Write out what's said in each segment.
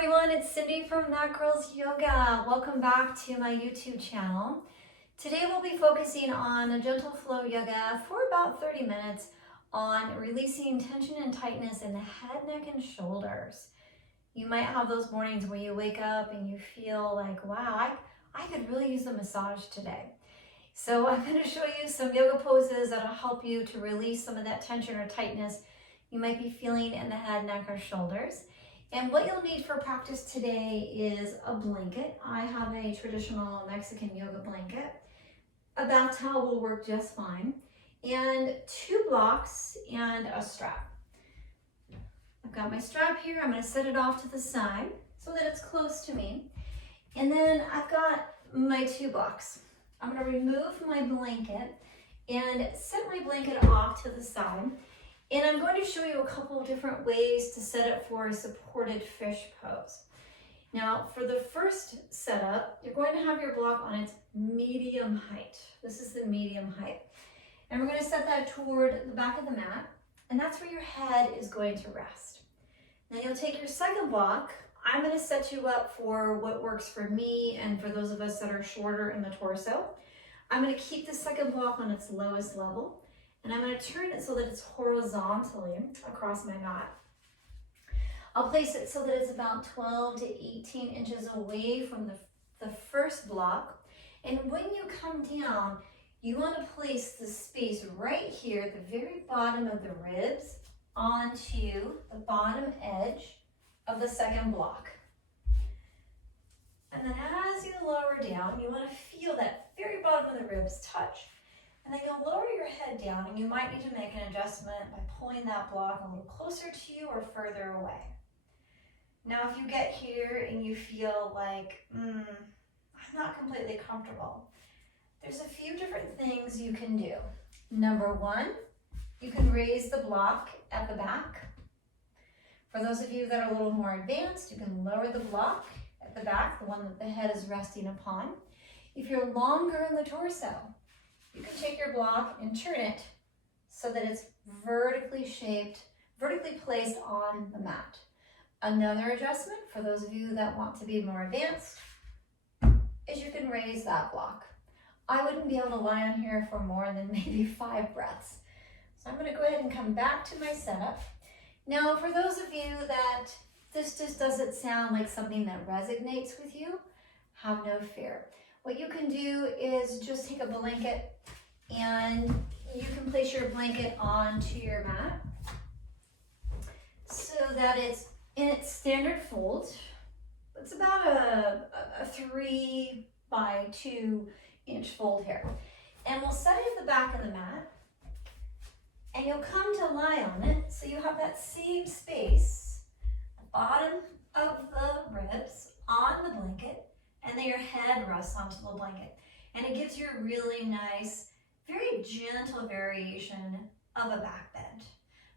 everyone, it's Cindy from That Girls Yoga. Welcome back to my YouTube channel. Today we'll be focusing on a gentle flow yoga for about 30 minutes on releasing tension and tightness in the head, neck, and shoulders. You might have those mornings where you wake up and you feel like, wow, I could really use a massage today. So I'm going to show you some yoga poses that'll help you to release some of that tension or tightness you might be feeling in the head, neck, or shoulders. And what you'll need for practice today is a blanket. I have a traditional Mexican yoga blanket. A bath towel will work just fine. And 2 blocks and a strap. I've got my strap here. I'm going to set it off to the side so that it's close to me. And then I've got my 2 blocks. I'm going to remove my blanket and set my blanket off to the side. And I'm going to show you a couple of different ways to set it for a supported fish pose. Now, for the first setup, you're going to have your block on its medium height. This is the medium height. And we're going to set that toward the back of the mat, and that's where your head is going to rest. Then you'll take your second block. I'm going to set you up for what works for me and for those of us that are shorter in the torso. I'm going to keep the second block on its lowest level. And I'm going to turn it so that it's horizontally across my mat. I'll place it so that it's about 12 to 18 inches away from the first block. And when you come down, you want to place the space right here at the very bottom of the ribs onto the bottom edge of the second block. And then as you lower down, you want to feel that very bottom of the ribs touch. And then you'll lower your head down, and you might need to make an adjustment by pulling that block a little closer to you or further away. Now, if you get here and you feel like, I'm not completely comfortable, there's a few different things you can do. Number 1, you can raise the block at the back. For those of you that are a little more advanced, you can lower the block at the back, the one that the head is resting upon. If you're longer in the torso, you can take your block and turn it so that it's vertically placed on the mat. Another adjustment for those of you that want to be more advanced is you can raise that block. I wouldn't be able to lie on here for more than maybe 5 breaths. So I'm going to go ahead and come back to my setup. Now, for those of you that this just doesn't sound like something that resonates with you, have no fear. What you can do is just take a blanket and you can place your blanket onto your mat so that it's in its standard fold. It's about a 3 by 2 inch fold here. And we'll set it at the back of the mat and you'll come to lie on it so you have that same space, the bottom of the ribs on the blanket, and then your head rests onto the blanket. And it gives you a really nice, very gentle variation of a back bend.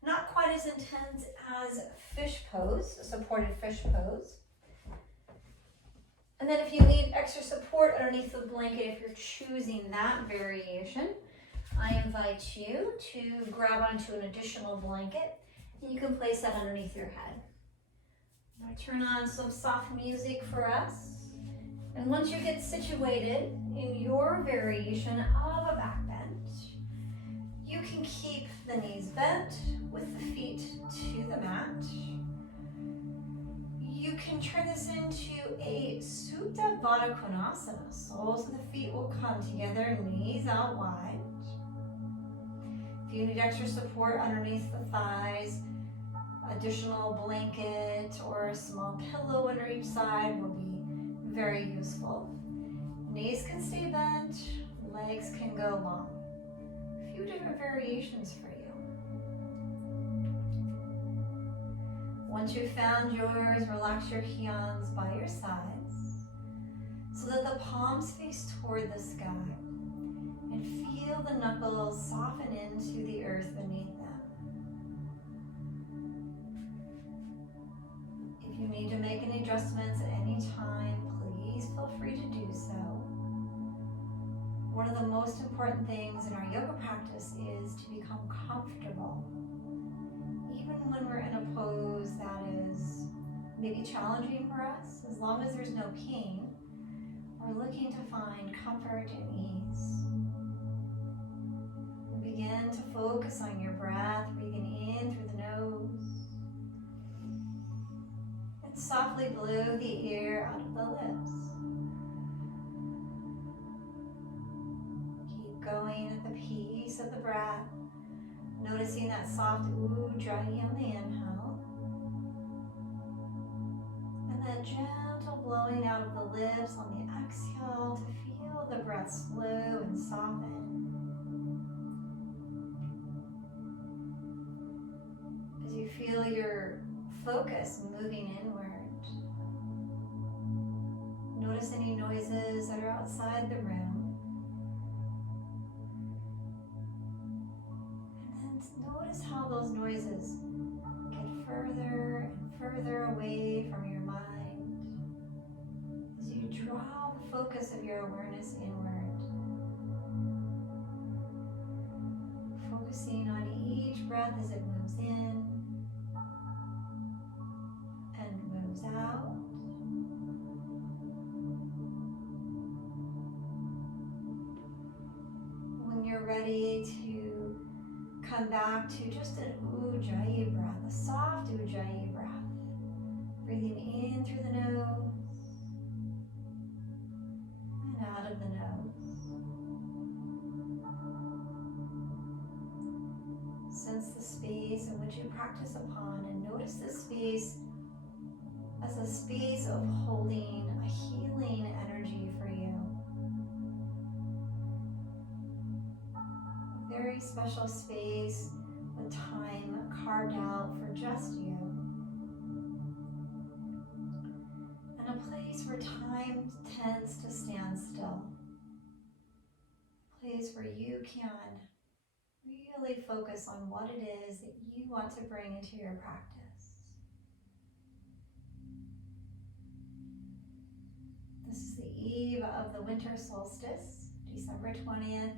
Not quite as intense as fish pose, a supported fish pose. And then if you need extra support underneath the blanket, if you're choosing that variation, I invite you to grab onto an additional blanket and you can place that underneath your head. I'm going to turn on some soft music for us. And once you get situated in your variation of a back bend, you can keep the knees bent with the feet to the mat. You can turn this into a Supta Baddha Konasana. Soles of the feet will come together, knees out wide. If you need extra support underneath the thighs, additional blanket or a small pillow under each side will be very useful. Knees can stay bent, legs can go long. A few different variations for you. Once you've found yours, relax your hands by your sides so that the palms face toward the sky and feel the knuckles soften into the earth beneath them. If you need to make any adjustments at any time, please feel free to do so. One of the most important things in our yoga practice is to become comfortable, even when we're in a pose that is maybe challenging for us, as long as there's no pain, we're looking to find comfort and ease. Begin to focus on your breath, breathing in through the nose. And softly blow the air out of the lips. Keep going at the pace of the breath, noticing that soft ujjayi on the inhale. And that gentle blowing out of the lips on the exhale to feel the breath slow and soften. As you feel your focus moving inward, notice any noises that are outside the room. And then notice how those noises get further and further away from your mind as you draw the focus of your awareness inward, focusing on each breath as it moves in and moves out. When you're ready to come back to just an ujjayi breath, a soft ujjayi breath, breathing in through the nose and out of the nose. Sense the space in which you practice upon, and notice this space as a space of holding a healing energy for you. A very special space with time carved out for just you. And a place where time tends to stand still. A place where you can really focus on what it is that you want to bring into your practice. This is the eve of the winter solstice, December 20th,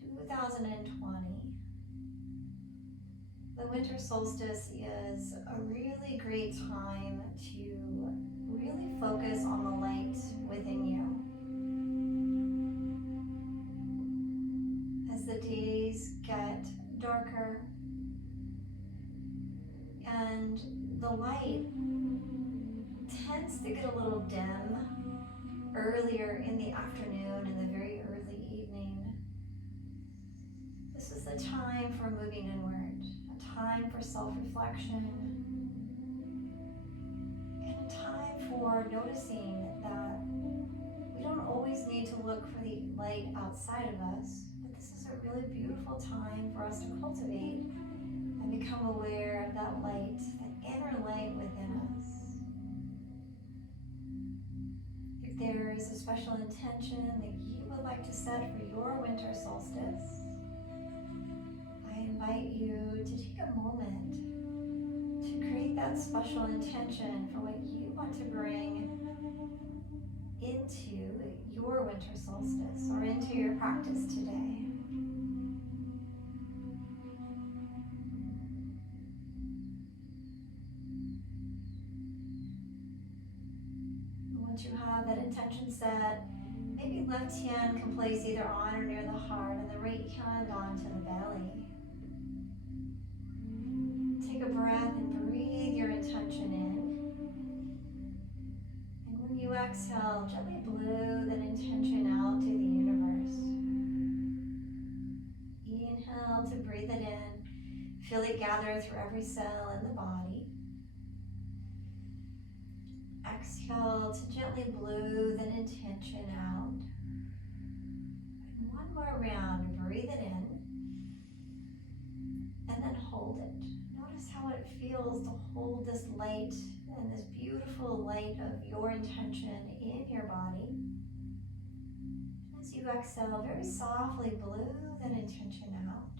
2020. The winter solstice is a really great time to really focus on the light within you. As the days get darker and the light tends to get a little dim earlier in the afternoon and the very early evening, this is the time for moving inward, a time for self-reflection, and a time for noticing that we don't always need to look for the light outside of us, but this is a really beautiful time for us to cultivate and become aware of that light, that inner light within us. If there is a special intention that you would like to set for your winter solstice, I invite you to take a moment to create that special intention for what you want to bring into your winter solstice or into your practice today. Once you have that intention set, maybe left hand can place either on or near the heart and the right hand onto the belly. Take a breath and breathe your intention in. And when you exhale, gently blow that intention out to the universe. Inhale to breathe it in. Feel it gather through every cell in the body. Exhale to gently blow that intention out. And one more round, breathe it in. And then hold it. Notice how it feels to hold this light and this beautiful light of your intention in your body. As you exhale, very softly blow that intention out.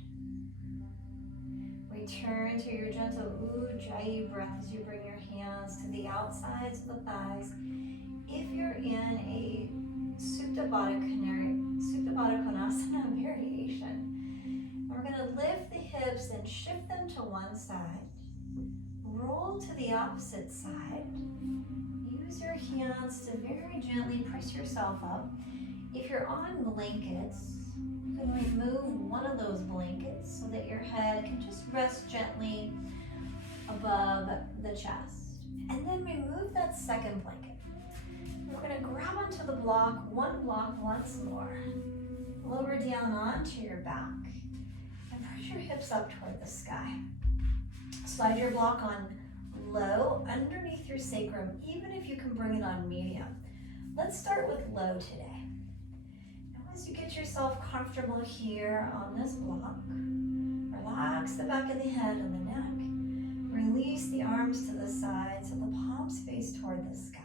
Return to your gentle ujjayi breath as you bring your hands to the outsides of the thighs. If you're in a Supta Baddha Konasana variation, we're going to lift the hips and shift them to one side. Roll to the opposite side. chance to very gently press yourself up. If you're on blankets, you can remove one of those blankets so that your head can just rest gently above the chest. And then remove that second blanket. We're going to grab onto the block once more. Lower down onto your back and push your hips up toward the sky. Slide your block on low underneath your sacrum, even if you can bring it on medium. Let's start with low today. Now, as you get yourself comfortable here on this block, relax the back of the head and the neck. Release the arms to the side so the palms face toward the sky.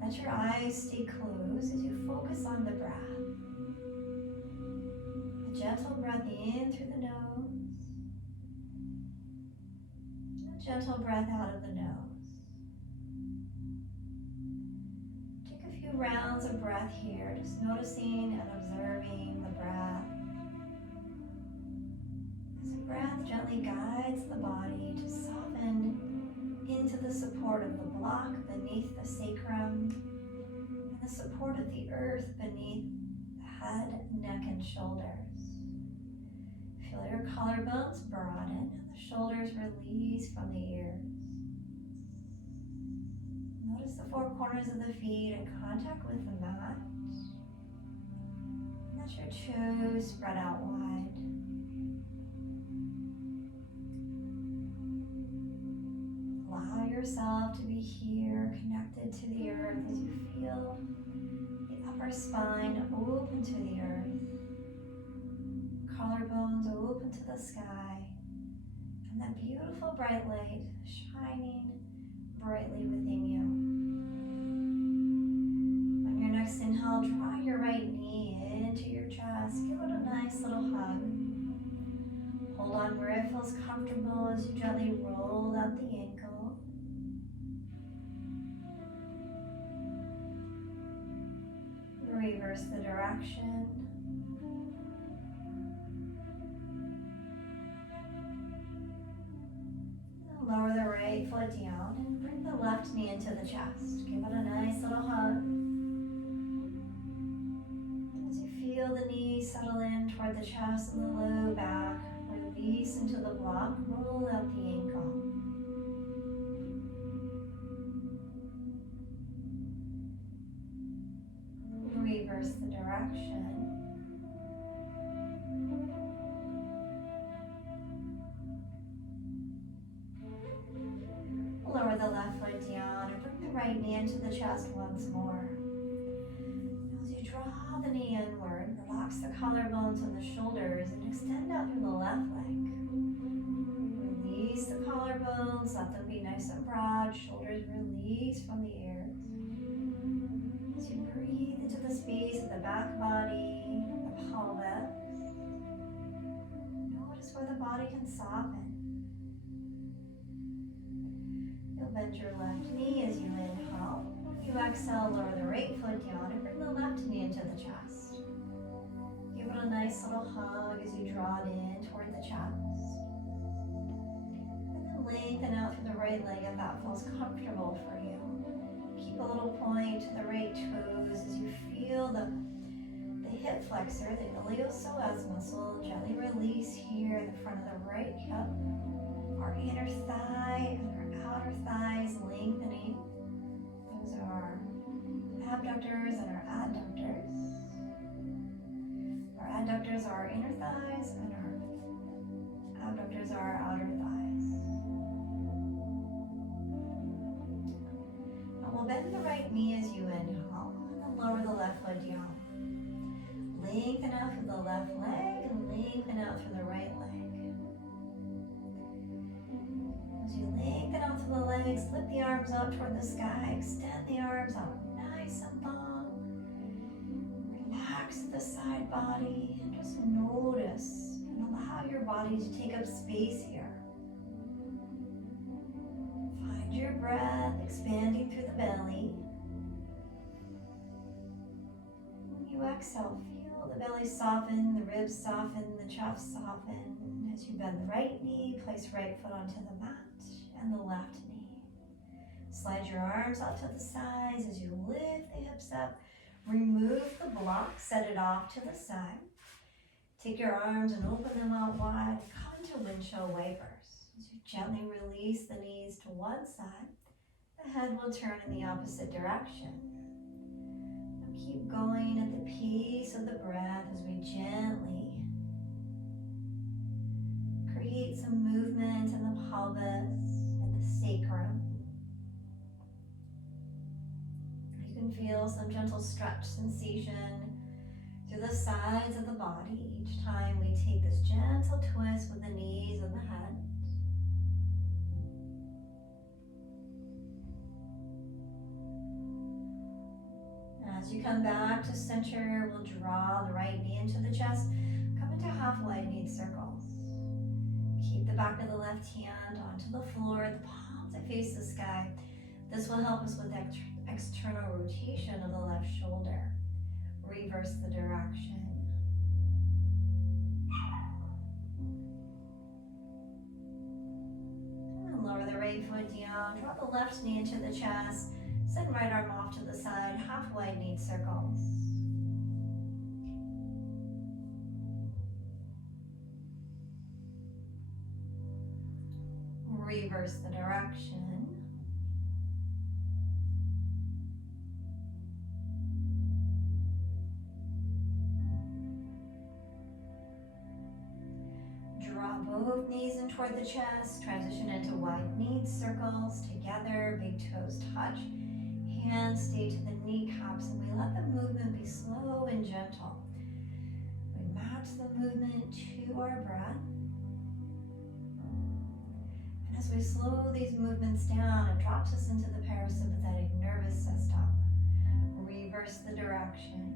Let your eyes stay closed as you focus on the breath. A gentle breath in through the nose. A gentle breath out of the nose. Take a few rounds of breath here, just noticing and observing the breath. As the breath gently guides the body to soften into the support of the block beneath the sacrum and the support of the earth beneath the head, neck, and shoulders. Feel your collarbones broaden and the shoulders release from the ears. Notice the four corners of the feet in contact with the mat. Let your toes spread out wide. Allow yourself to be here, connected to the earth as you feel the upper spine open to the earth, collarbones open to the sky, and that beautiful bright light shining brightly within you. On your next inhale, draw your right knee into your chest. Give it a nice little hug. Hold on where it feels comfortable as you gently roll out the ankle. Reverse the direction. Lower the right foot down and bring the left knee into the chest. Give it a nice little hug. As you feel the knee settle in toward the chest and the low back, release into the block, roll out the ankle. Reverse the direction. Lower the left foot down and bring the right knee into the chest once more. As you draw the knee inward, relax the collarbones and the shoulders and extend out through the left leg. Release the collarbones, let them be nice and broad, shoulders release from the ears. As you breathe into the space of the back body, the pelvis, notice where the body can soften. You'll bend your left knee as you inhale. You exhale, lower the right foot down and bring the left knee into the chest. Give it a nice little hug as you draw it in toward the chest. And then lengthen out through the right leg if that feels comfortable for you. Keep a little point to the right toes as you feel the hip flexor, the iliopsoas muscle, gently release here in the front of the right hip. Our inner thigh and our outer thighs lengthening. Those are our abductors and our adductors. Our adductors are our inner thighs and our abductors are our outer thighs. And we'll bend the right knee as you inhale and then lower the left foot down. Lengthen out through the left leg and lengthen out through the right leg. As you lengthen out through the legs, lift the arms up toward the sky, extend the arms out nice and long. Relax the side body and just notice and allow your body to take up space here. Find your breath expanding through the belly. When you exhale, feel the belly soften, the ribs soften, the chest soften. As you bend the right knee, place right foot onto the mat and the left knee. Slide your arms out to the sides as you lift the hips up. Remove the block, set it off to the side. Take your arms and open them out wide. Come into windshield wipers. As you gently release the knees to one side, the head will turn in the opposite direction. Now keep going at the pace of the breath as we gently create some movement in the pelvis and the sacrum. You can feel some gentle stretch sensation through the sides of the body each time we take this gentle twist with the knees and the head. As you come back to center, we'll draw the right knee into the chest. Come into half wide knee circles. Keep the back of the left hand onto the floor, the palms that face the sky. This will help us with external rotation of the left shoulder. Reverse the direction. And lower the right foot down. Drop the left knee into the chest. Send right arm off to the side. Half wide knee circles. Reverse the direction. Draw both knees in toward the chest. Transition into wide knee circles together. Big toes touch. Hands stay to the kneecaps, and we let the movement be slow and gentle. We match the movement to our breath. And as we slow these movements down, it drops us into the parasympathetic nervous system. Reverse the direction.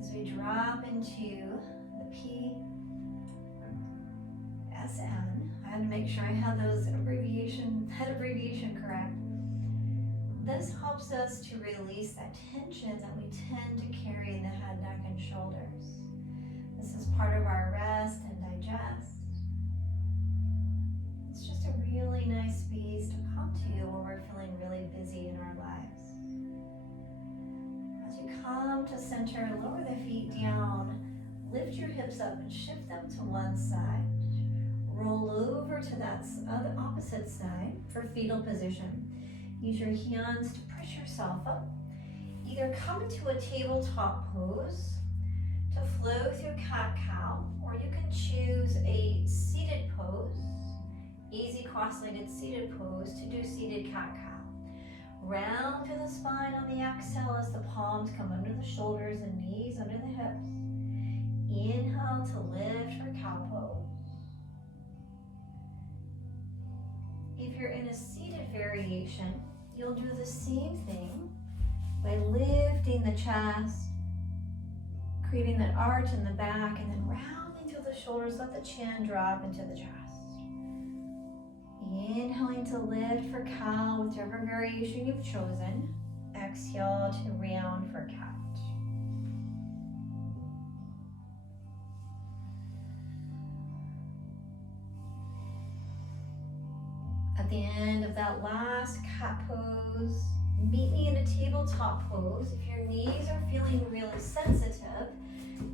As we drop into the PSN, I had to make sure I had that abbreviation correct. This helps us to release that tension that we tend to carry in the head, neck, and shoulders. This is part of our rest and digest. It's just a really nice space to come to when we're feeling really busy in our lives. As you come to center, lower the feet down, lift your hips up and shift them to one side. Roll over to that opposite side for fetal position. Use your hands to push yourself up. Either come into a tabletop pose to flow through cat-cow, or you can choose a seated pose, easy cross-legged seated pose to do seated cat-cow. Round through the spine on the exhale as the palms come under the shoulders and knees under the hips. Inhale to lift for cow pose. If you're in a seated variation, you'll do the same thing by lifting the chest, creating that arch in the back, and then rounding through the shoulders, let the chin drop into the chest. Inhaling to lift for cow, whichever variation you've chosen. Exhale to round for cat. At the end of that last cat pose, meet me in a tabletop pose. If your knees are feeling really sensitive,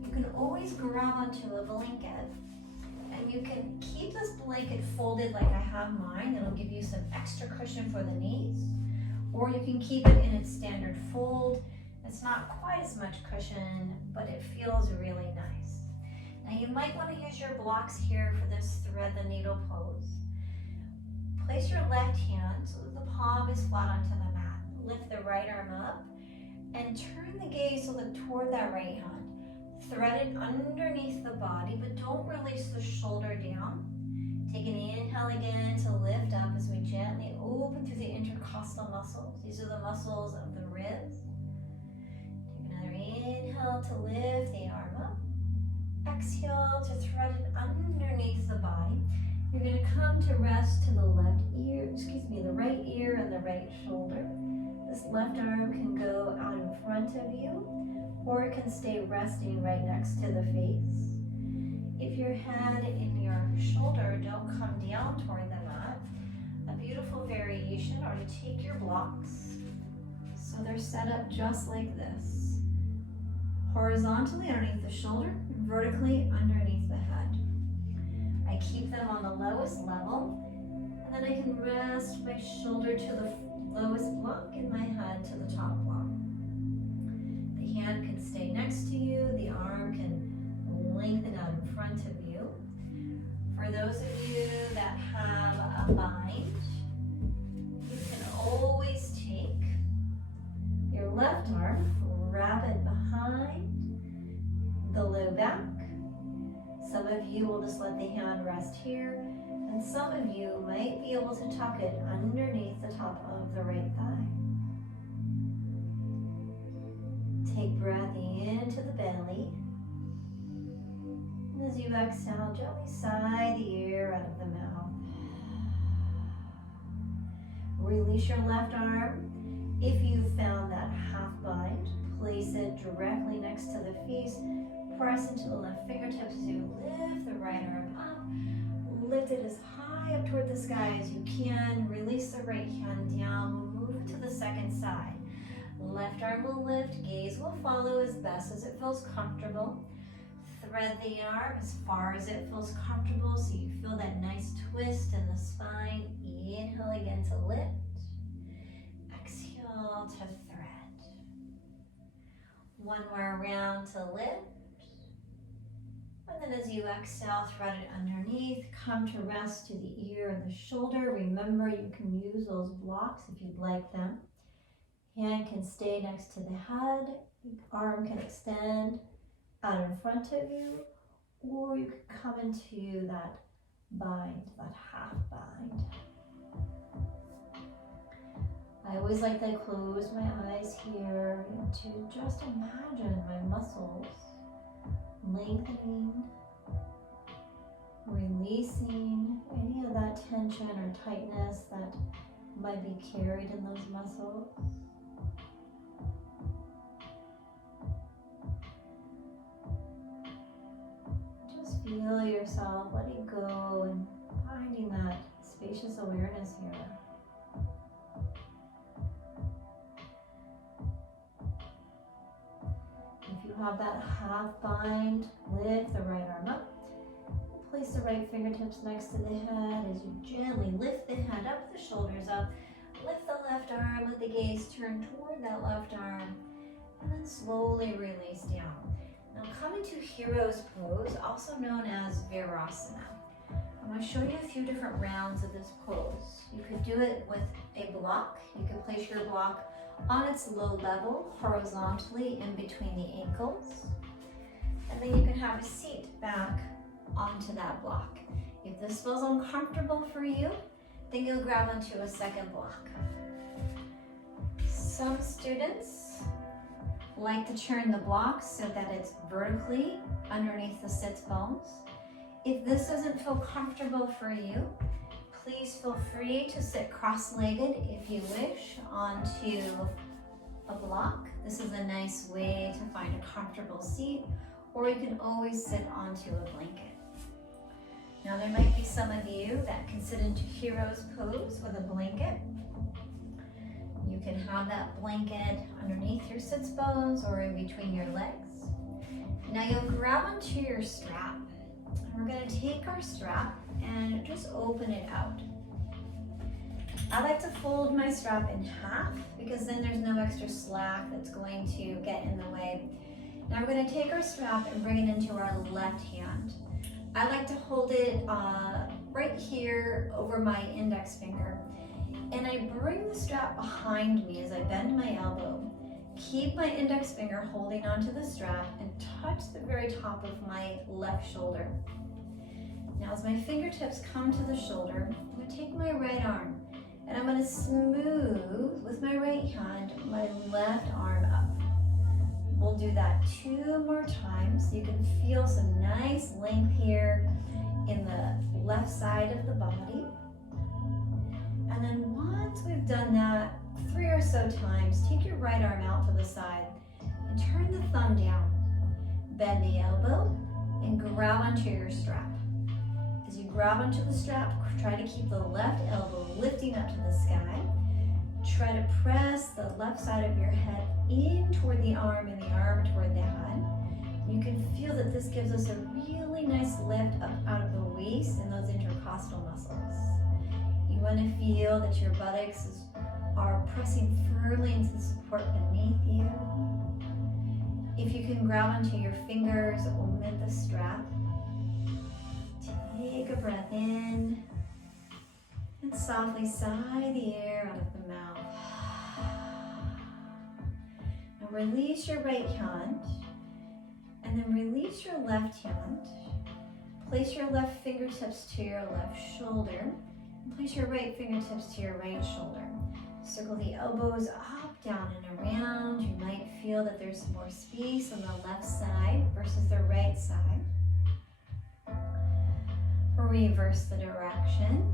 you can always grab onto a blanket, and you can keep this blanket folded like I have mine. It'll give you some extra cushion for the knees, or you can keep it in its standard fold. It's not quite as much cushion, but it feels really nice. Now you might want to use your blocks here for this thread the needle pose. Place your left hand so that the palm is flat onto the mat. Lift the right arm up and turn the gaze so that toward that right hand. Thread it underneath the body, but don't release the shoulder down. Take an inhale again to lift up as we gently open through the intercostal muscles. These are the muscles of the ribs. Take another inhale to lift the arm up. Exhale to thread it underneath the body. You're going to come to rest to the the right ear and the right shoulder. This left arm can go out in front of you, or it can stay resting right next to the face. If your head and your shoulder don't come down toward the mat, beautiful variation are to take your blocks, so they're set up just like this, horizontally underneath the shoulder, and vertically underneath the head. I keep them on the lowest level, and then I can rest my shoulder to the lowest block and my head to the top block. The hand can stay next to you, the arm can lengthen out in front of you. For those of you that have a bind, you can always take your left arm, wrap it behind the low back. Some of you will just let the hand rest here, and some of you might be able to tuck it underneath the top of the right thigh. Take breath into the belly. And as you exhale, gently sigh the air out of the mouth. Release your left arm. If you found that half bind, place it directly next to the face. Press into the left fingertips as you lift the right arm up. Lift it as high up toward the sky as you can. Release the right hand down. Move it to the second side. Left arm will lift. Gaze will follow as best as it feels comfortable. Thread the arm as far as it feels comfortable so you feel that nice twist in the spine. Inhale again to lift. Exhale to thread. One more round to lift. And then as you exhale, thread it underneath. Come to rest to the ear and the shoulder. Remember, you can use those blocks if you'd like them. Hand can stay next to the head. Arm can extend out in front of you, or you can come into that bind, that half bind. I always like to close my eyes here to just imagine my muscles lengthening, releasing any of that tension or tightness that might be carried in those muscles. Feel yourself letting go and finding that spacious awareness here. If you have that half bind, lift the right arm up. Place the right fingertips next to the head as you gently lift the head up, the shoulders up. Lift the left arm, let the gaze turn toward that left arm, and then slowly release down. Now come into Hero's Pose, also known as Virasana. I'm going to show you a few different rounds of this pose. You could do it with a block. You could place your block on its low level, horizontally in between the ankles. And then you can have a seat back onto that block. If this feels uncomfortable for you, then you'll grab onto a second block. Some students like to turn the block so that it's vertically underneath the sits bones. If this doesn't feel comfortable for you, please feel free to sit cross-legged if you wish onto a block. This is a nice way to find a comfortable seat, or you can always sit onto a blanket. Now there might be some of you that can sit into Hero's Pose with a blanket. You can have that blanket underneath your sits bones or in between your legs. Now you'll grab onto your strap. We're going to take our strap and just open it out. I like to fold my strap in half because then there's no extra slack that's going to get in the way. Now we're going to take our strap and bring it into our left hand. I like to hold it right here over my index finger. And I bring the strap behind me as I bend my elbow. Keep my index finger holding onto the strap and touch the very top of my left shoulder. Now as my fingertips come to the shoulder, I'm going to take my right arm and I'm going to smooth with my right hand my left arm up. We'll do that 2 more times so you can feel some nice length here in the left side of the body. And then once we've done that 3 or so times, take your right arm out to the side and turn the thumb down. Bend the elbow and grab onto your strap. As As you grab onto the strap, try to keep the left elbow lifting up to the sky. Try to press the left side of your head in toward the arm and the arm toward the head. You can feel that this gives us a really nice lift up out of the waist and those intercostal muscles. You want to feel that your buttocks are pressing firmly into the support beneath you. If you can grab onto your fingers, omit the strap. Take a breath in and softly sigh the air out of the mouth. Now release your right hand and then release your left hand. Place your left fingertips to your left shoulder and place your right fingertips to your right shoulder. Circle the elbows up, down, and around. You might feel that there's more space on the left side versus the right side. Reverse the direction.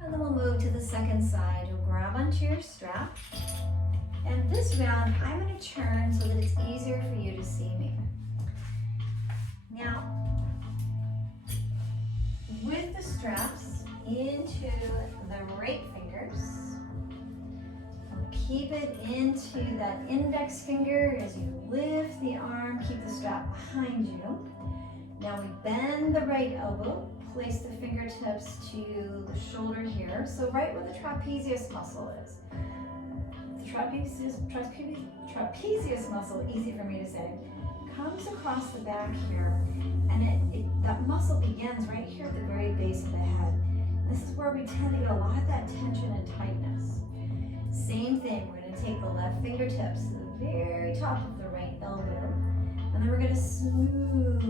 And then we'll move to the second side. You'll grab onto your strap. And this round, I'm going to turn so that it's easier for you to see me. Now, with the straps into the right fingers, keep it into that index finger as you lift the arm, keep the strap behind you. Now we bend the right elbow, place the fingertips to the shoulder here, so right where the trapezius muscle is. The trapezius muscle, easy for me to say, comes across the back here, and that muscle begins right here at the very base of the head. This is where we tend to get a lot of that tension and tightness. Same thing, we're going to take the left fingertips to the very top of the right elbow, and then we're going to smooth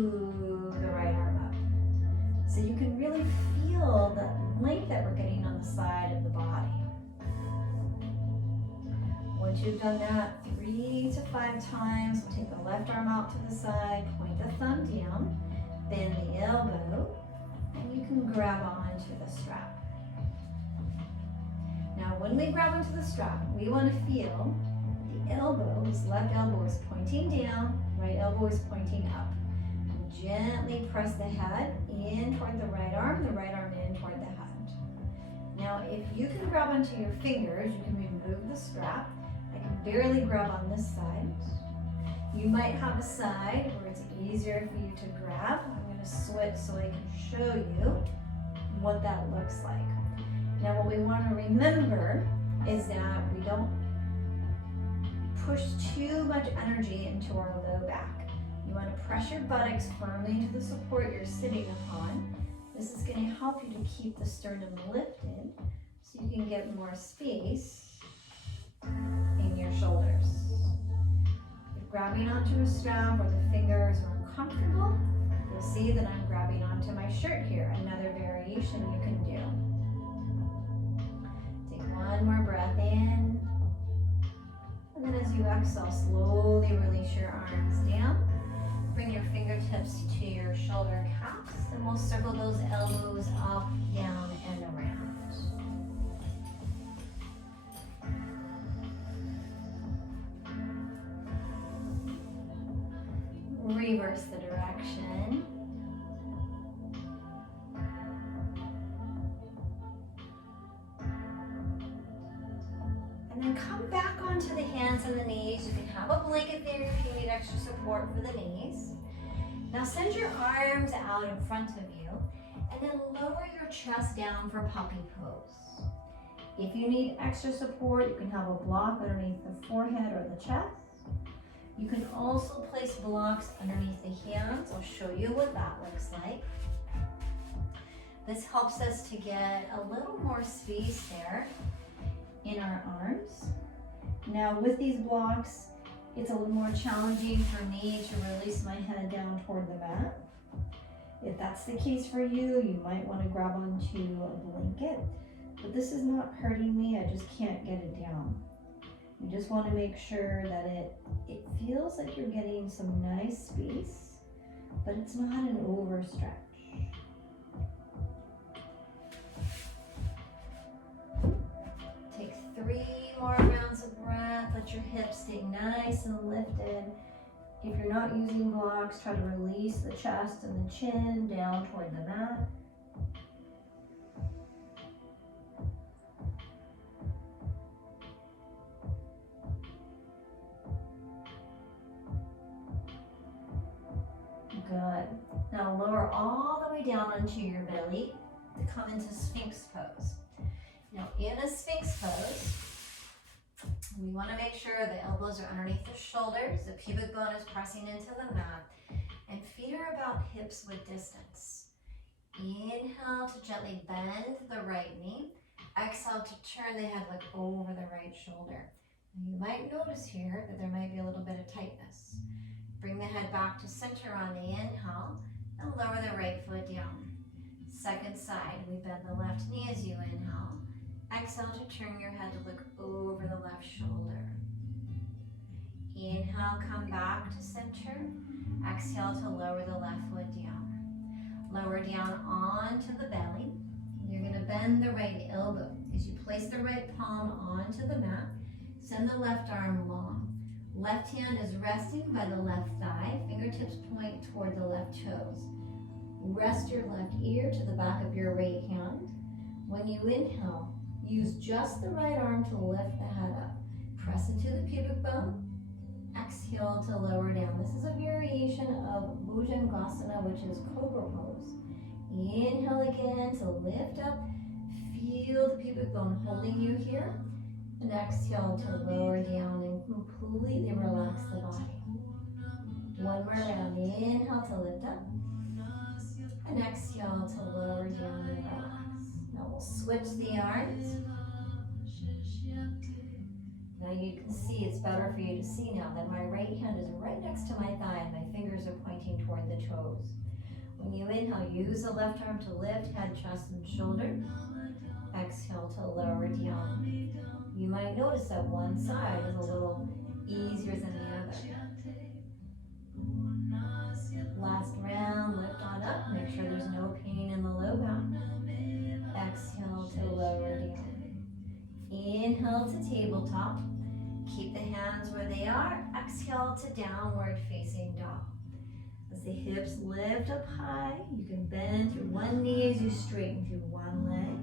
the right arm up. So you can really feel the length that we're getting on the side of the body. Once you've done that 3 to 5 times, we'll take the left arm out to the side, point the thumb down, bend the elbow, and you can grab onto the strap. Now when we grab onto the strap, we want to feel the elbow, this left elbow is pointing down, right elbow is pointing up. Gently press the head in toward the right arm in toward the head. Now if you can grab onto your fingers, you can remove the strap. I can barely grab on this side. You might have a side where it's easier for you to grab. I'm going to switch so I can show you what that looks like. Now what we want to remember is that we don't push too much energy into our low back. You want to press your buttocks firmly into the support you're sitting upon. This is going to help you to keep the sternum lifted so you can get more space in your shoulders. If you're grabbing onto a strap or the fingers are uncomfortable, you'll see that I'm grabbing onto my shirt here, another variation you can do. One more breath in, and then as you exhale, slowly release your arms down. Bring your fingertips to your shoulder caps, and we'll circle those elbows up, down, and around. Reverse the direction. And then come back onto the hands and the knees. You can have a blanket there if you need extra support for the knees. Now send your arms out in front of you and then lower your chest down for puppy pose. If you need extra support, you can have a block underneath the forehead or the chest. You can also place blocks underneath the hands. I'll show you what that looks like. This helps us to get a little more space there in our arms. Now with these blocks, it's a little more challenging for me to release my head down toward the mat. If that's the case for you, you might want to grab onto a blanket, but this is not hurting me, I just can't get it down. You just want to make sure that it feels like you're getting some nice space, but it's not an overstretch. Take 3 more rounds of breath. Let your hips stay nice and lifted. If you're not using blocks, try to release the chest and the chin down toward the mat. Good. Now lower all the way down onto your belly to come into Sphinx pose. Now in a Sphinx pose, we want to make sure the elbows are underneath the shoulders, the pubic bone is pressing into the mat, and feet are about hips width distance. Inhale to gently bend the right knee. Exhale to turn the head, look over the right shoulder. Now you might notice here that there might be a little bit of tightness. Bring the head back to center on the inhale and lower the right foot down. Second side, we bend the left knee as you inhale. Exhale to turn your head to look over the left shoulder. Inhale, come back to center. Exhale to lower the left foot down. Lower down onto the belly. You're going to bend the right elbow. As you place the right palm onto the mat, send the left arm long. Left hand is resting by the left thigh. Fingertips point toward the left toes. Rest your left ear to the back of your right hand. When you inhale, use just the right arm to lift the head up. Press into the pubic bone. Exhale to lower down. This is a variation of Bhujangasana, which is cobra pose. Inhale again to lift up. Feel the pubic bone holding you here. And exhale to lower down and completely relax the body. One more round. Inhale to lift up. And exhale to lower down and relax. Now we'll switch the arms. Now you can see, it's better for you to see now that my right hand is right next to my thigh and my fingers are pointing toward the toes. When you inhale, use the left arm to lift head, chest, and shoulder. Exhale to lower down. You might notice that one side is a little easier than the other. Last round, lift on up. Make sure there's no pain in the low back. Exhale to lower down. Inhale to tabletop. Keep the hands where they are. Exhale to downward facing dog. As the hips lift up high, you can bend through one knee as you straighten through one leg.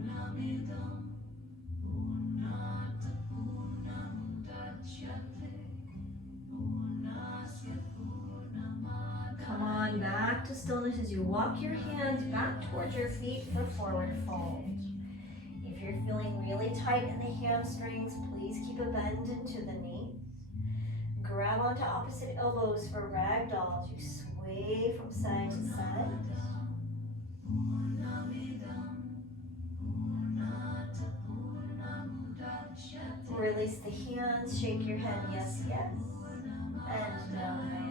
Come on back to stillness as you walk your hands back towards your feet for forward fold. If you're feeling really tight in the hamstrings, please keep a bend into the knees. Grab onto opposite elbows for ragdoll. You sway from side to side. Release the hands, shake your head, yes, yes, and no, no.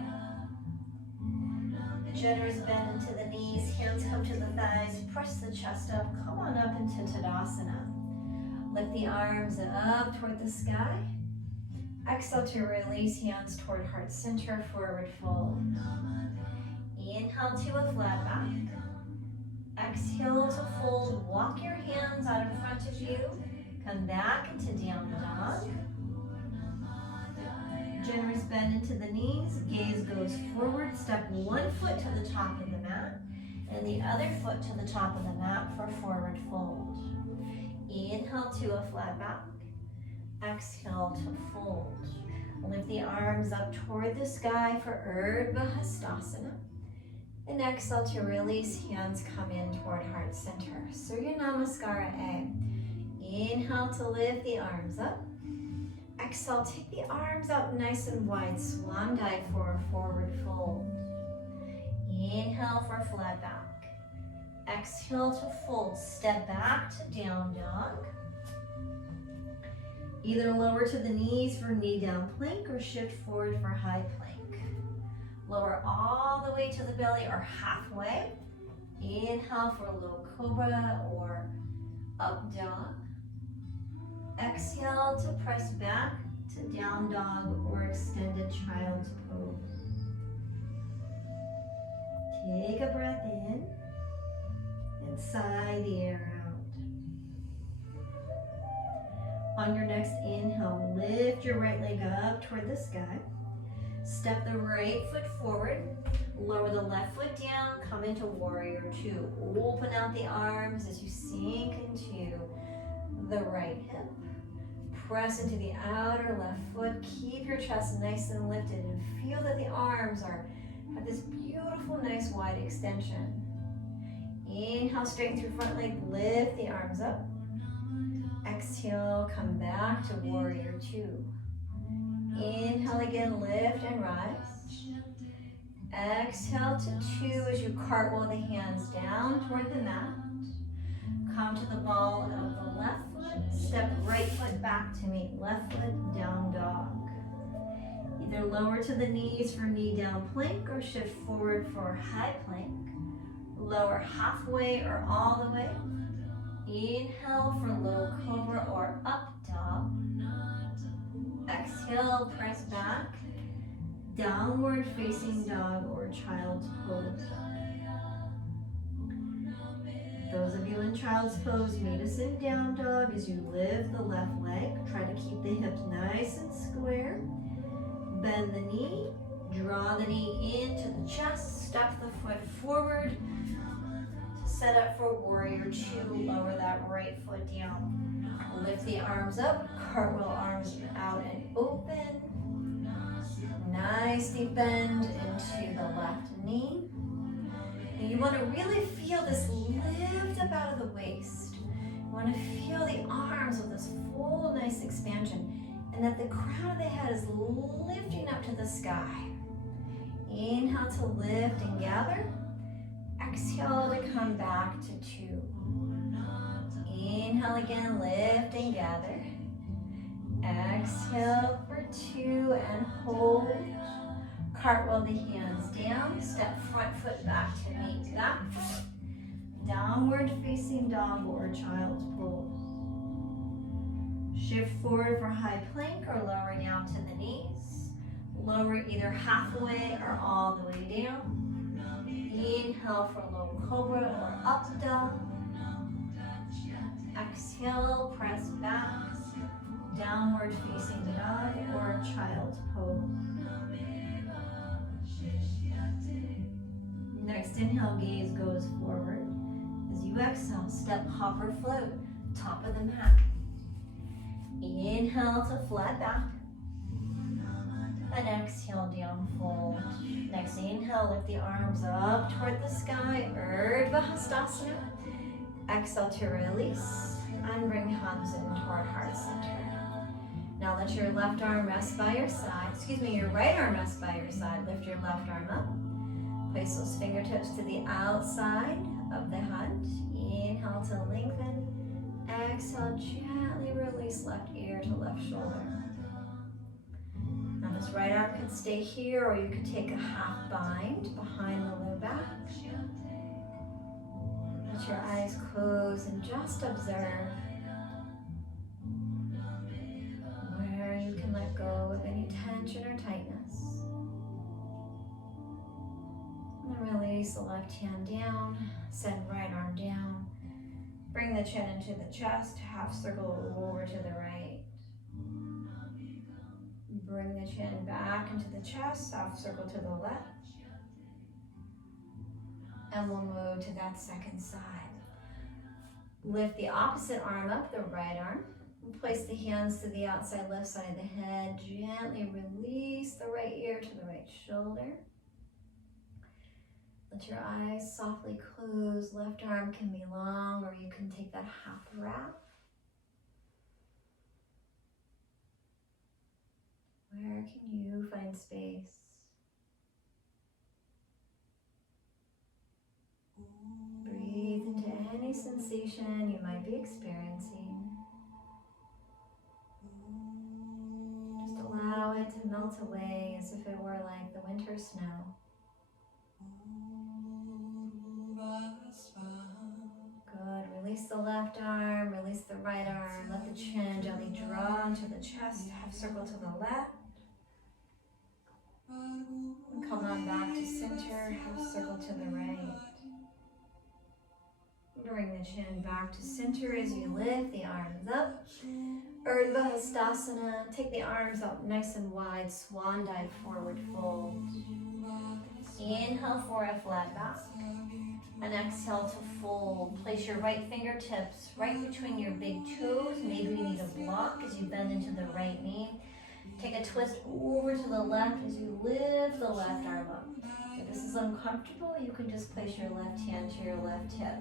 Generous bend into the knees, hands come to the thighs, press the chest up, come on up into Tadasana. Lift the arms up toward the sky. Exhale to release hands toward heart center, forward fold. Inhale to a flat back. Exhale to fold, walk your hands out in front of you. Come back into down dog. Generous bend into the knees, gaze goes forward, step one foot to the top of the mat, and the other foot to the top of the mat for forward fold. Inhale to a flat back. Exhale to fold. Lift the arms up toward the sky for Urdhva Hastasana. And exhale to release, hands come in toward heart center. Surya Namaskara A. Inhale to lift the arms up. Exhale, take the arms out nice and wide. Swan dive for a forward fold. Inhale for flat back. Exhale to fold. Step back to down dog. Either lower to the knees for knee down plank or shift forward for high plank. Lower all the way to the belly or halfway. Inhale for low cobra or up dog. Exhale to press back to down dog or extended child's pose. Take a breath in and sigh the air out. On your next inhale, lift your right leg up toward the sky. Step the right foot forward. Lower the left foot down. Come into warrior two. Open out the arms as you sink into the right hip. Press into the outer left foot. Keep your chest nice and lifted and feel that the arms have this beautiful, nice wide extension. Inhale, straighten through front leg. Lift the arms up. Exhale, come back to warrior two. Inhale again, lift and rise. Exhale to two as you cartwheel the hands down toward the mat. Come to the ball of the left foot. Step right foot back to meet left foot, down dog. Either lower to the knees for knee down plank or shift forward for high plank. Lower halfway or all the way. Inhale for low cobra or up dog. Exhale, press back. Downward facing dog or child's pose. Those of you in child's pose, meet us in down dog as you lift the left leg. Try to keep the hips nice and square. Bend the knee, draw the knee into the chest, step the foot forward. Set up for warrior two, lower that right foot down. Lift the arms up, cartwheel arms out and open. Nice deep bend into the left knee. And you want to really feel this lift up out of the waist. You want to feel the arms with this full, nice expansion. And that the crown of the head is lifting up to the sky. Inhale to lift and gather. Exhale to come back to two. Inhale again, lift and gather. Exhale for two and hold. Cartwheel the hands down. Step front foot back to meet that foot. Downward facing dog or child's pose. Shift forward for high plank or lower down to the knees. Lower either halfway or all the way down. Inhale for low cobra or up dog. Exhale, press back. Downward facing dog or child's pose. Next inhale, gaze goes forward. As you exhale, step hop or float, top of the mat. Inhale to flat back. And exhale, down fold. Next inhale, lift the arms up toward the sky, Urdhva Hastasana. Exhale to release and bring hands in toward heart center. Now let your left arm rest by your side. Your right arm rest by your side. Lift your left arm up. Place those fingertips to the outside of the hand. Inhale to lengthen. Exhale, gently release left ear to left shoulder. Now this right arm can stay here, or you could take a half bind behind the low back. Let your eyes close and just observe where you can let go of any tension or tightness. And then release the left hand down, send right arm down. Bring the chin into the chest, half circle over to the right. Bring the chin back into the chest, half circle to the left. And we'll move to that second side. Lift the opposite arm up, the right arm. Place the hands to the outside left side of the head. Gently release the right ear to the right shoulder. Let your eyes softly close. Left arm can be long, or you can take that half wrap. Where can you find space? Breathe into any sensation you might be experiencing. Just allow it to melt away as if it were like the winter snow. Good. Release the left arm, release the right arm. Let the chin gently draw into the chest. Half circle to the left. And come on back to center. Half circle to the right. Bring the chin back to center as you lift the arms up. Urdhva Hastasana. Take the arms up nice and wide. Swan dive, forward fold. Inhale for a flat back. And exhale to fold. Place your right fingertips right between your big toes. Maybe you need a block as you bend into the right knee. Take a twist over to the left as you lift the left arm up. If this is uncomfortable, you can just place your left hand to your left hip.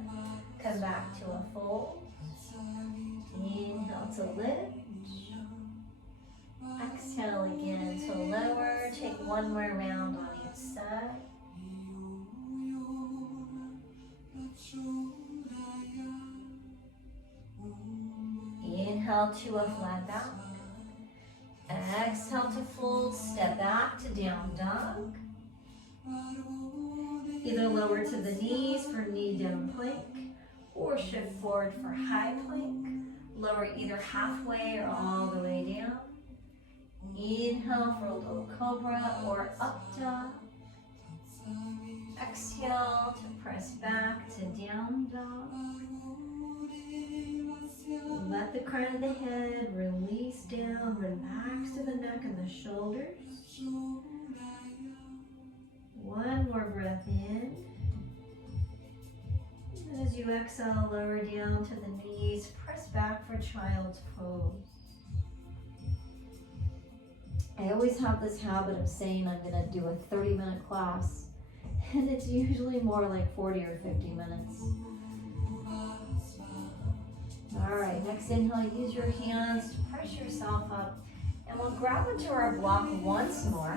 Come back to a fold. Inhale to lift. Exhale again to lower. Take one more round on each side. Inhale to a flat back. Exhale to fold. Step back to down dog. Either lower to the knees for knee down plank, or shift forward for high plank. Lower either halfway or all the way down. Inhale for a little cobra or up dog. Exhale to press back to down dog. Let the crown of the head release down, relax to the neck and the shoulders. One more breath in. And as you exhale, lower down to the knees, press back for child's pose. I always have this habit of saying I'm going to do a 30-minute class, and it's usually more like 40 or 50 minutes. All right, next inhale, use your hands to press yourself up, and we'll grab into our block once more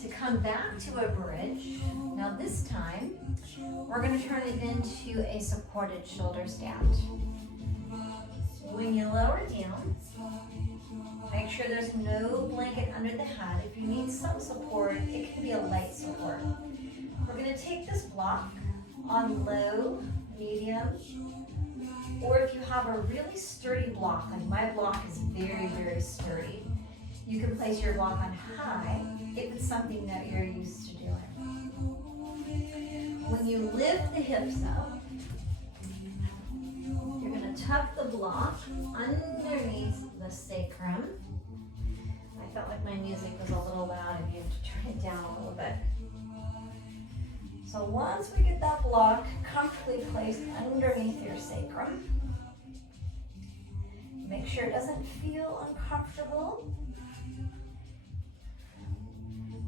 to come back to a bridge. Now this time, we're going to turn it into a supported shoulder stand. When you lower down, make sure there's no blanket under the head. If you need some support, it can be a light support. We're going to take this block on low, medium, or if you have a really sturdy block, like my block is very, very sturdy, you can place your block on high if it's something that you're used to doing. When you lift the hips up, you're going to tuck the block underneath the sacrum. I felt like my music was a little loud and you have to turn it down a little bit. So once we get that block comfortably placed underneath your sacrum, make sure it doesn't feel uncomfortable.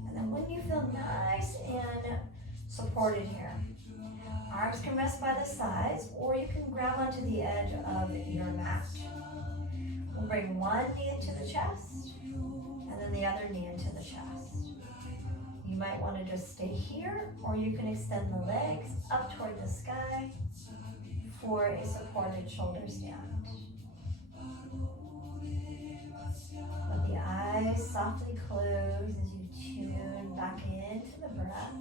And then when you feel nice and supported here, arms can rest by the sides, or you can grab onto the edge of your mat. We'll bring one knee into the chest, and then the other knee into the chest. You might want to just stay here, or you can extend the legs up toward the sky for a supported shoulder stand. Let the eyes softly close as you tune back into the breath.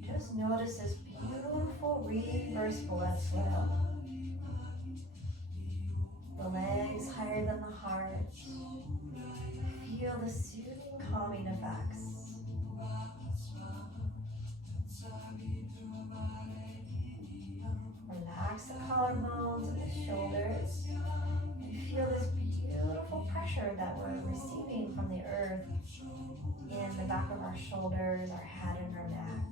Just notice this beautiful reverse blood flow. The legs higher than the heart. Feel the soothing, calming effects. Relax the collarbones and the shoulders. And feel this beautiful pressure that we're receiving from the earth in the back of our shoulders, our head, and our neck.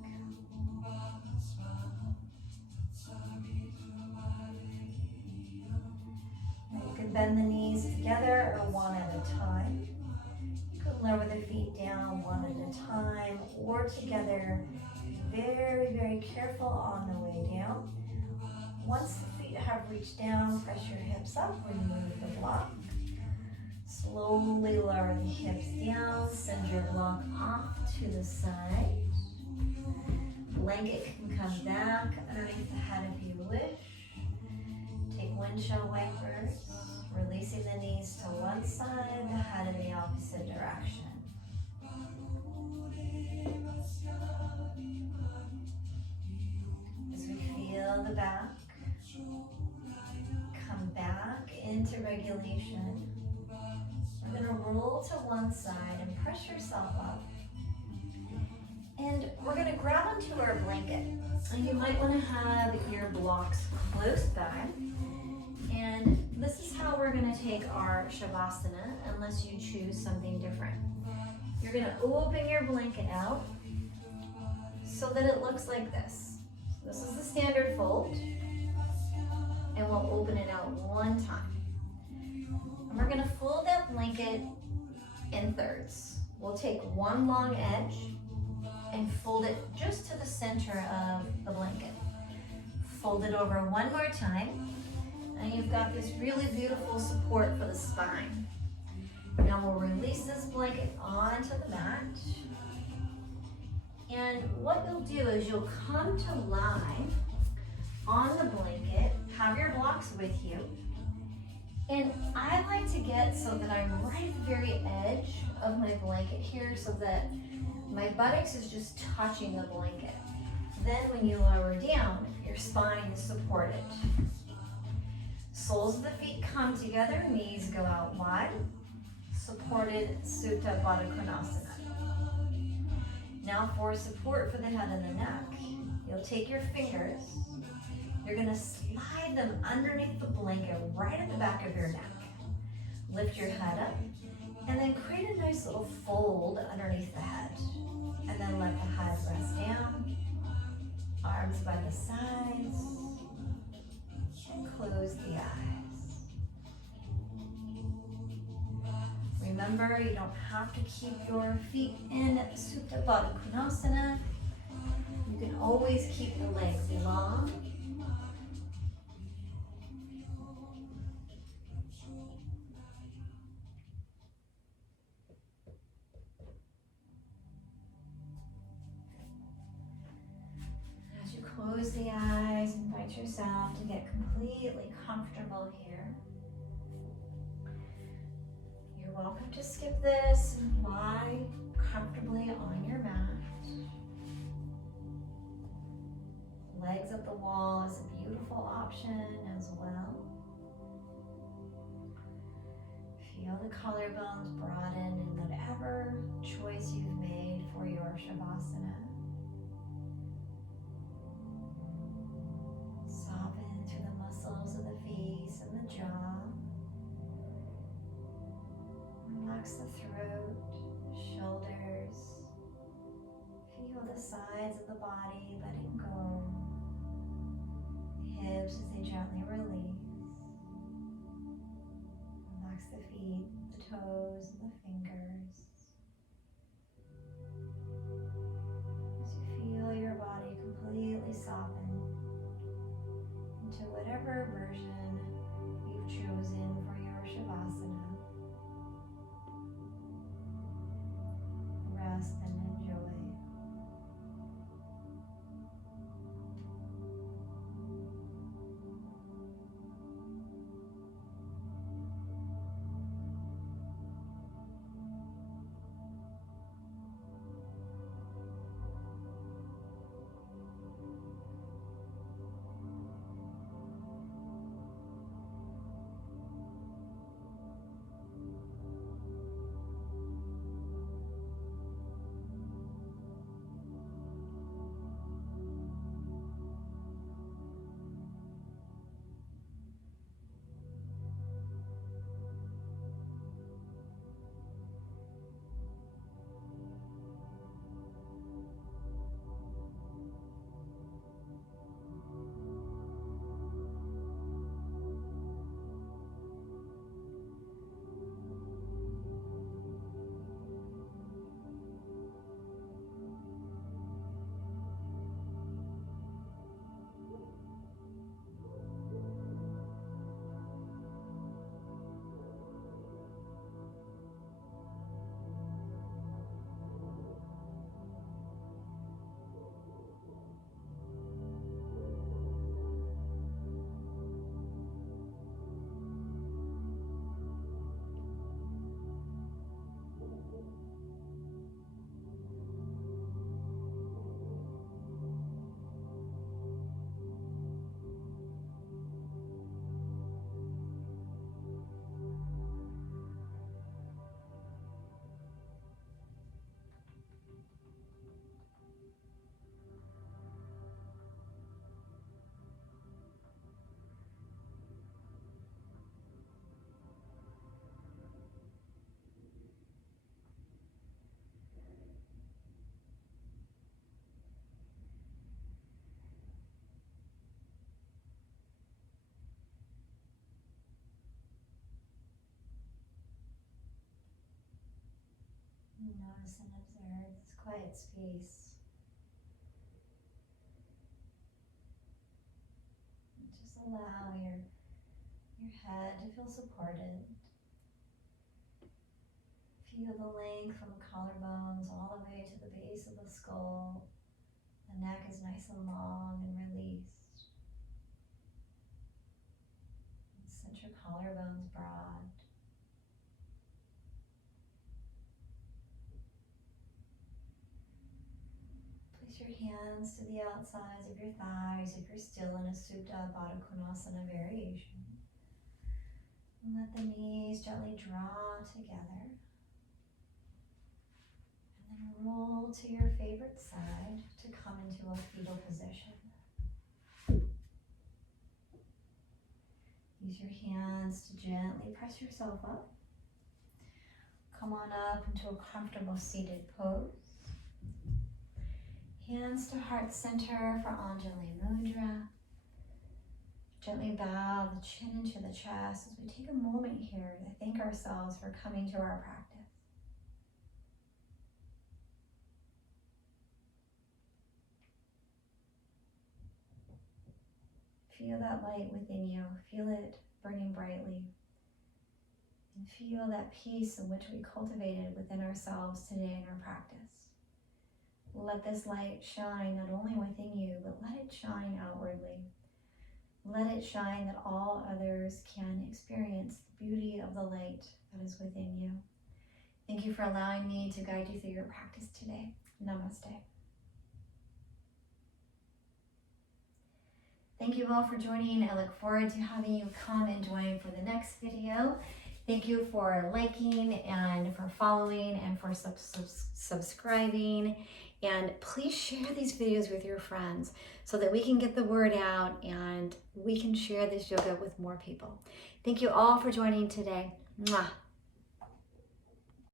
You can bend the knees together or one at a time. You can lower the feet down one at a time or together. Very, very careful on the way down. Once the feet have reached down, press your hips up, remove the block. Slowly lower the hips down, send your block off to the side. Blanket can come back underneath the head if you wish. Take windshield wipers, releasing the knees to one side, the head in the opposite direction. As we feel the back, come back into regulation. You're gonna roll to one side and press yourself up. And we're gonna grab onto our blanket. And you might wanna have your blocks close by. And this is how we're gonna take our Shavasana, unless you choose something different. You're gonna open your blanket out so that it looks like this. This is the standard fold. And we'll open it out one time. And we're gonna fold that blanket in thirds. We'll take one long edge and fold it just to the center of the blanket. Fold it over one more time, and you've got this really beautiful support for the spine. Now we'll release this blanket onto the mat. And what you'll do is you'll come to lie on the blanket, have your blocks with you. And I like to get so that I'm right at the very edge of my blanket here so that my buttocks is just touching the blanket. Then when you lower down, your spine is supported. Soles of the feet come together, knees go out wide. Supported Supta Baddha Konasana. Now for support for the head and the neck, you'll take your fingers, you're gonna slide them underneath the blanket right at the back of your neck. Lift your head up, and then create a nice little fold underneath the head. And then let the head rest down, arms by the sides, and close the eyes. Remember, you don't have to keep your feet in Supta Baddha Konasana. You can always keep the legs long. As you close the eyes, invite yourself to get completely comfortable here. You're welcome to skip this and lie comfortably on your mat. Legs up the wall is a beautiful option as well. Feel the collarbones broaden in whatever choice you've made for your Shavasana. Soften through the muscles of the face and the jaw. Relax the throat, shoulders. Feel the sides of the body letting go. The hips as they gently release. Relax the feet, the toes, and the fingers. As you feel your body completely soften into whatever version you've chosen for your Shavasana. Rest and enjoy. Notice and observe this quiet space. And just allow your head to feel supported. Feel the length from the collarbones all the way to the base of the skull. The neck is nice and long and released. And cinch your collarbones broad. Place your hands to the outsides of your thighs if you're still in a Supta Baddha Konasana variation. And let the knees gently draw together. And then roll to your favorite side to come into a fetal position. Use your hands to gently press yourself up. Come on up into a comfortable seated pose. Hands to heart center for Anjali Mudra. Gently bow the chin into the chest as we take a moment here to thank ourselves for coming to our practice. Feel that light within you. Feel it burning brightly. And feel that peace in which we cultivated within ourselves today in our practice. Let this light shine not only within you, but let it shine outwardly. Let it shine that all others can experience the beauty of the light that is within you. Thank you for allowing me to guide you through your practice today. Namaste. Thank you all for joining. I look forward to having you come and join for the next video. Thank you for liking and for following and for subscribing. And please share these videos with your friends so that we can get the word out and we can share this yoga with more people. Thank you all for joining today. Mwah.